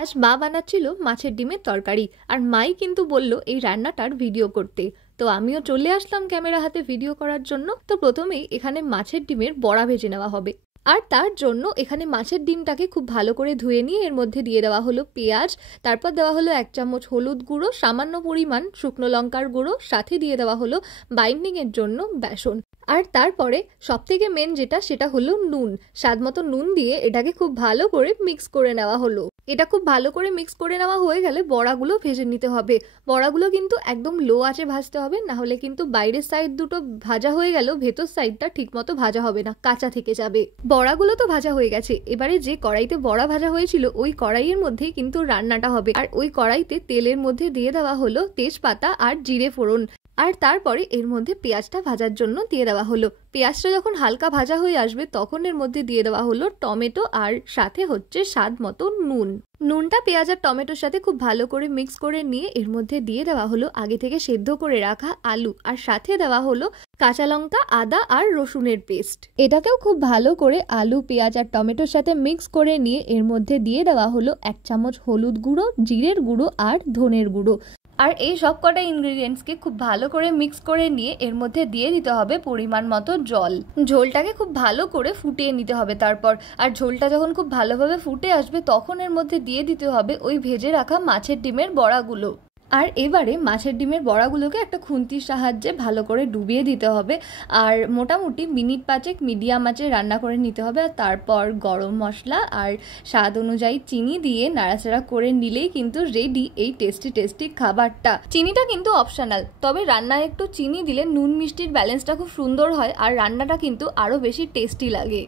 আজ মা বানাচ্ছিল মাছের ডিমের তরকারি, আর মাই কিন্তু বলল এই রান্নাটার ভিডিও করতে। তো আমিও চলে আসলাম ক্যামেরা হাতে ভিডিও করার জন্য। তো প্রথমেই এখানে মাছের ডিমের বড়া ভেজে নেওয়া হবে, আর তার জন্য এখানে মাছের ডিমটাকে খুব ভালো করে ধুয়ে নিয়ে এর মধ্যে দিয়ে দেওয়া হলো পেঁয়াজ, তারপর দেওয়া হলো 1 চামচ হলুদ গুঁড়ো, সামান্য পরিমাণ শুকনো লঙ্কার গুঁড়ো, সাথে দিয়ে দেওয়া হলো বাইন্ডিং এর জন্য বেসন, আর তারপরে সবথেকে মেন যেটা সেটা হলো নুন। স্বাদ মতো নুন দিয়ে এটাকে খুব ভালো করে মিক্স করে নেওয়া হলো। এটা খুব ভালো করে মিক্স করে নেওয়া হয়ে গেলে বড়াগুলো ভেজে নিতে হবে। বড়াগুলো কিন্তু একদম লো আঁচে ভাজতে হবে, না হলে কিন্তু বাইরের সাইড দুটো ভাজা হয়ে গেল ভেতর সাইডটা ঠিকমতো ভাজা হবে না, কাঁচা থেকে যাবে। বড়াগুলো তো ভাজা হয়ে গেছে, এবারে যে কড়াইতে বড়া ভাজা হয়েছিল ওই কড়াইয়ের মধ্যেই কিন্তু রান্নাটা হবে। আর ওই কড়াইতে তেলের মধ্যে দিয়ে দেওয়া হলো তেজপাতা আর জিরে ফোড়ন, আর তারপরে এর মধ্যে পেঁয়াজটা ভাজার জন্য দিয়ে দেওয়া হলো। পেঁয়াজটা যখন হালকা ভাজা হয়ে আসবে তখন এর মধ্যে দিয়ে দেওয়া হলো টমেটো, আর সাথে হচ্ছে স্বাদ মতো নুন। নুনটা পেঁয়াজ আর টমেটোর সাথে খুব ভালো করে মিক্স করে নিয়ে এর মধ্যে দিয়ে দেওয়া হলো আগে থেকে সেদ্ধ করে রাখা আলু, আর সাথে দেওয়া হলো কাঁচা লঙ্কা, আদা আর রসুনের পেস্ট। এটাকেও খুব ভালো করে আলু, পেঁয়াজ আর টমেটোর সাথে মিক্স করে নিয়ে এর মধ্যে দিয়ে দেওয়া হলো 1 চামচ হলুদ গুঁড়ো, জিরের গুঁড়ো আর ধনের গুঁড়ো। আর এই সব কটা ইনগ্রিডিয়েন্টসকে খুব ভালো করে মিক্স করে নিয়ে এর মধ্যে দিয়ে দিতে হবে পরিমাণ মতো জল। ঝোলটাকে খুব ভালো করে ফুটিয়ে নিতে হবে তারপর। আর ঝোলটা যখন খুব ভালোভাবে ফুটে আসবে তখন এর মধ্যে দিয়ে দিতে হবে ওই ভেজে রাখা মাছের ডিমের বড়াগুলো। আর এবারে মাছের ডিমের বড়াগুলোকে একটা খুন্তির সাহায্যে ভালো করে ডুবিয়ে দিতে হবে, আর মোটামুটি মিনিট 5 মিডিয়াম আঁচে রান্না করে নিতে হবে। আর তারপর গরম মশলা আর স্বাদ অনুযায়ী চিনি দিয়ে নাড়াচাড়া করে নিলেই কিন্তু রেডি এই টেস্টি টেস্টি খাবারটা। চিনিটা কিন্তু অপশনাল, তবে রান্নায় একটু চিনি দিলে নুন মিষ্টির ব্যালেন্সটা খুব সুন্দর হয়, আর রান্নাটা কিন্তু আরও বেশি টেস্টি লাগে।